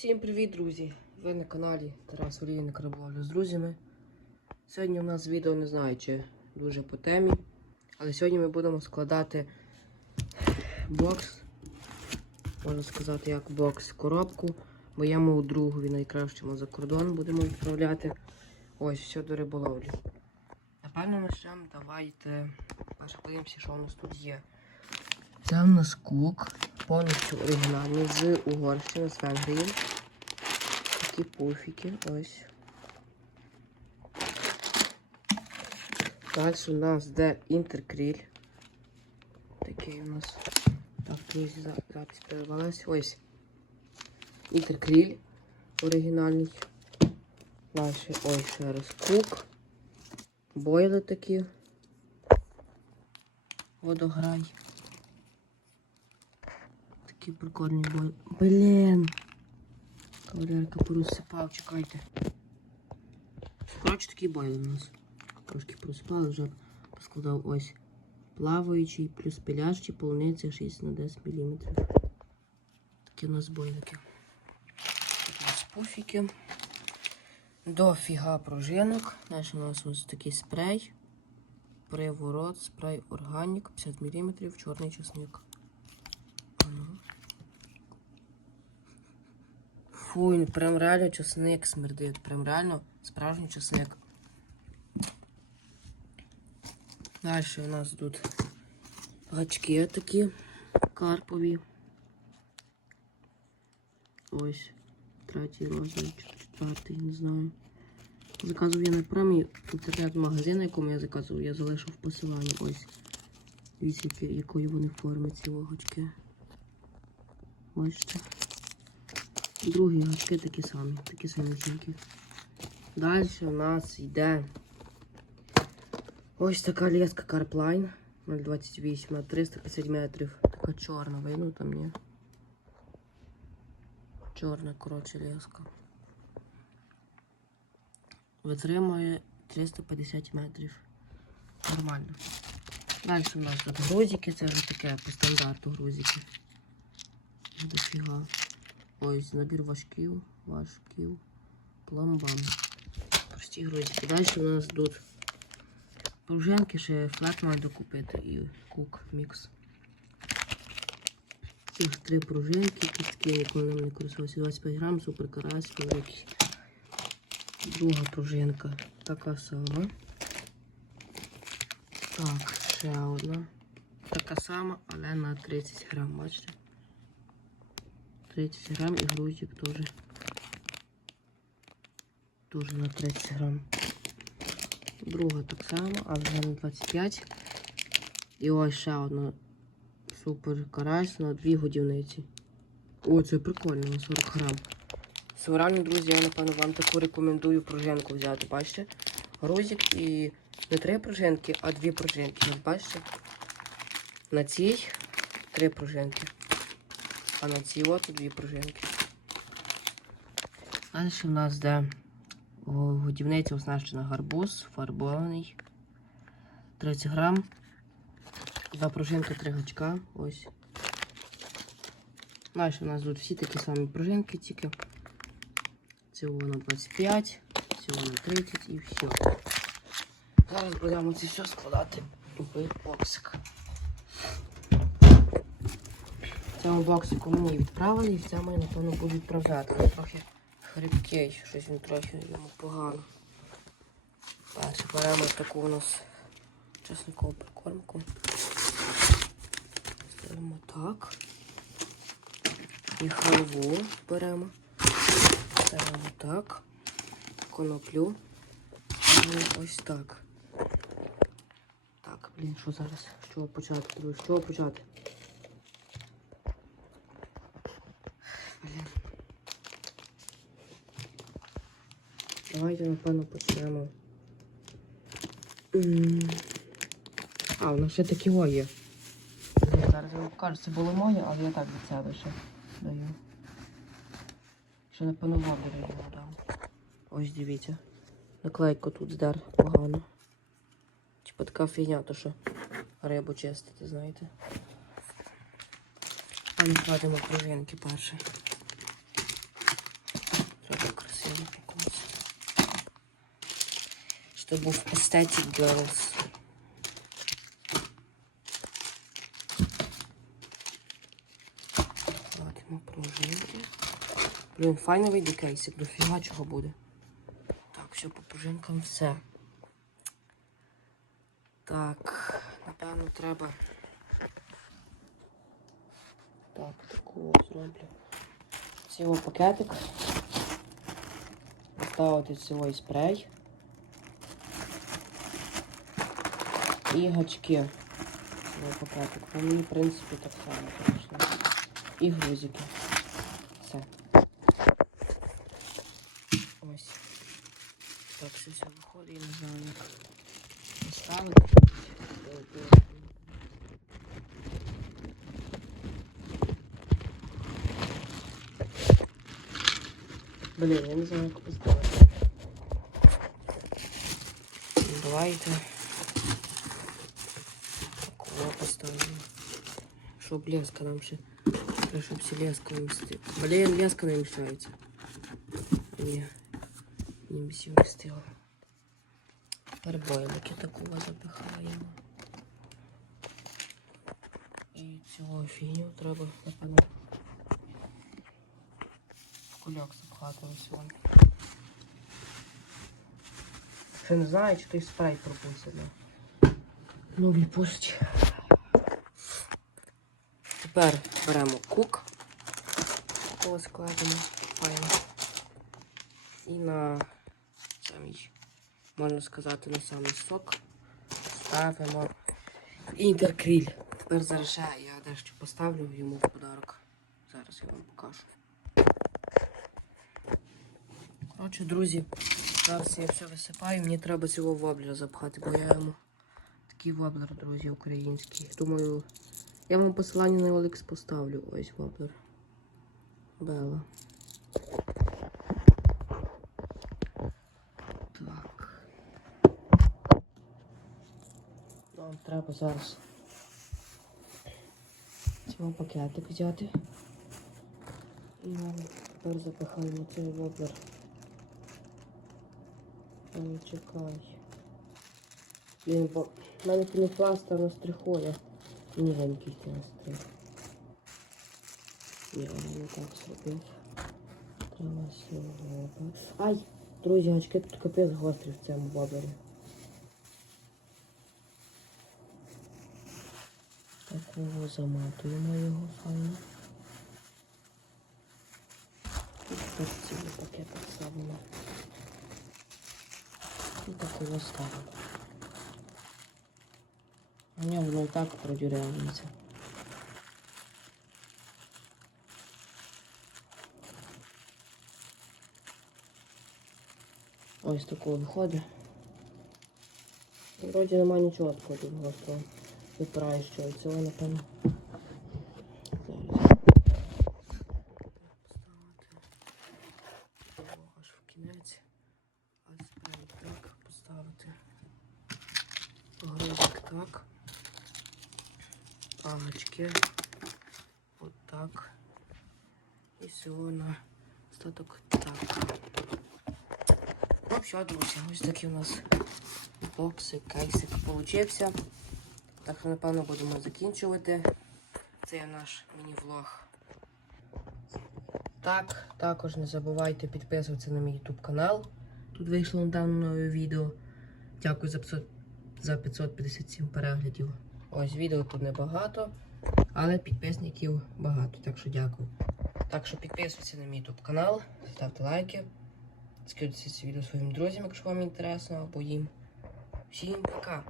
Всім привіт, друзі! Ви на каналі Тарас Олійник Риболовля з друзями. Сьогодні у нас відео не знаю, чи дуже по темі, але сьогодні ми будемо складати бокс, можна сказати, як бокс коробку. Моєму другові найкращому за кордон будемо відправляти. Ось, все до риболовлі. Напевно, почнемо. Давайте перше подивимося, що у нас тут є. Це у нас кук, повністю оригінальний з Угорщини, з Венгрії. Такі пуфіки, ось. Далі у нас де інтеркріль. Такий у нас. Так, друзі, запись перервалась. Ось. Інтеркріль оригінальний. Далі ось ще раз кук. Бойли такі. Водограй. Такий прикольний бой. Блін. Кавалерка порозсипав, чекайте. Коротше, такий бойл у нас. Трошки просипали, вже поскладав ось плаваючий, плюс пилящий, полуниця 6 на 10 мм. Такі у нас нас пуфіки. Дофіга пружинок. Далі у нас ось такий спрей. Приворот, спрей органік, 50 мм, чорний чесник. Фу, він прям реально чесник смердить. Прям реально справжній чесник. Далі у нас тут гачки такі карпові. Ось третій розмір, четвертий, не знаю. Заказував я на премії інтернет-магазин, якому я заказував, я залишив посилання. Ось. Які- якої вони форми ці вогочки. Бачите? Другі гачки такі самі, такі самісінькі. Далі у нас йде ось така леска Carpline 0,28 на 350 метрів. Така чорна, видно там ні. Чорна, коротше, леска. Витримує 350 метрів. Нормально. Далі у нас тут грузики, це вже таке по стандарту грузики. Дофіга. Ось набір важків, важків, пломбам. Прості грузики. Далі у нас тут пружинки, ще флет маю докупити і кук мікс. Цих три пружинки, кістки, ніколи ним не користувався. 25 грам, супер карась, великий. Друга пружинка така сама. Так, ще одна. Така сама, але на 30 грам, бачите? 30 грам і грузик теж. Теж на 30 грам. Друга так само, а вже на 25. І ось ще одна супер карась на дві годівниці. О, це прикольно, на 40 грам. Сорально, друзі, я напевно вам таку рекомендую пружинку взяти. Бачите? Грузик і не три пружинки, а дві пружинки. Бачите? На цій три пружинки. А на цій от дві пружинки. Далі в нас де годівниця оснащена гарбуз, фарбований. 30 грам. Два пружинки, три гачка. Ось. Далі у нас тут всі такі самі пружинки, тільки цього на 25, цього на 30 і все. Зараз будемо це все складати в боксик. Цьому боксику мені відправили і в цьому напевно, буду відправляти. Трохи хрипкий, щось він трохи йому погано. Перше беремо таку у нас чесникову прикормку. Ставимо так. І халву беремо. Ставимо так. Коноплю. Ставимо ось так. Так, блін, що зараз? З чого почати? З чого почати? Давайте, напевно, почнемо. А, нас ще такі о є. Зараз я було моє, але я так від себе ще даю. Ще напевно воду йому дав. Ось дивіться. Наклейку тут здер погано. Типа така фігня, то що рибу чистити, знаєте. А ми кладемо пружинки перше. якусь. Щоб був Aesthetic Girls. Платимо пружинки. Блін, файно вийде кейсик, дофіга чого буде. Так, все, по пружинкам все. Так, напевно, треба. Так, такого зроблю. Цього пакетик. Поставити цілий спрей. І гачки. Пакетик. Мені, в принципі, так само, звісно. І грузики. Все. Ось. Так, все виходить, я не знаю, як поставити. Блін, я не знаю, як поставити. Давайте. Поставимо. Щоб леска нам ще. Треба, щоб всі леска не. Блін, леска не мішається. Ні. Не всі встигла. Тепер бойлики такого запихаємо. І цього фігню треба, напевно, в кульок запхати ось не знаю, чи той спрей пропустили. Нові пошті. Тепер беремо кук. Такого складемо. Файно. І на самий, можна сказати, на самий сок ставимо інтеркріль. Тепер зараз я дещо поставлю йому в подарок. Зараз я вам покажу. Коротше, друзі, зараз я все висипаю. Мені треба цього воблера запхати, бо я йому такий воблер, друзі, український. Думаю, я вам посилання на Олекс поставлю. Ось воблер. Бела. Так. Нам треба зараз цього пакетик взяти. І нам тепер запихаємо цей воблер. Ой, чекай. Блін, бо в мене пінопласта на. Ніженький це на стрих. Я не так зробив. Треба сьогодні. Ай! Друзі, очки тут капець гострі в цьому воблері. Такого заматуємо його файно. І тепер цілий пакетик ставимо. І такого ставимо. У нього воно і так продюряється. Ось такого виходить. Вроді немає нічого такого гострого. Випираю, що цього, напевно. Так поставити. Грузик так. Агачки. От так. І всього на остаток так. Ну все, друзі, ось такий у нас боксик, кейсик получився. Так напевно, будемо закінчувати. Це наш міні-влог. Так, також не забувайте підписуватися на мій YouTube канал. Тут вийшло недавно нове відео. Дякую за 557 переглядів. Ось відео тут небагато, але підписників багато, так що дякую. Так що підписуйтесь на мій YouTube канал, ставте лайки, скидайте це відео своїм друзям, якщо вам інтересно, або їм. Всім пока!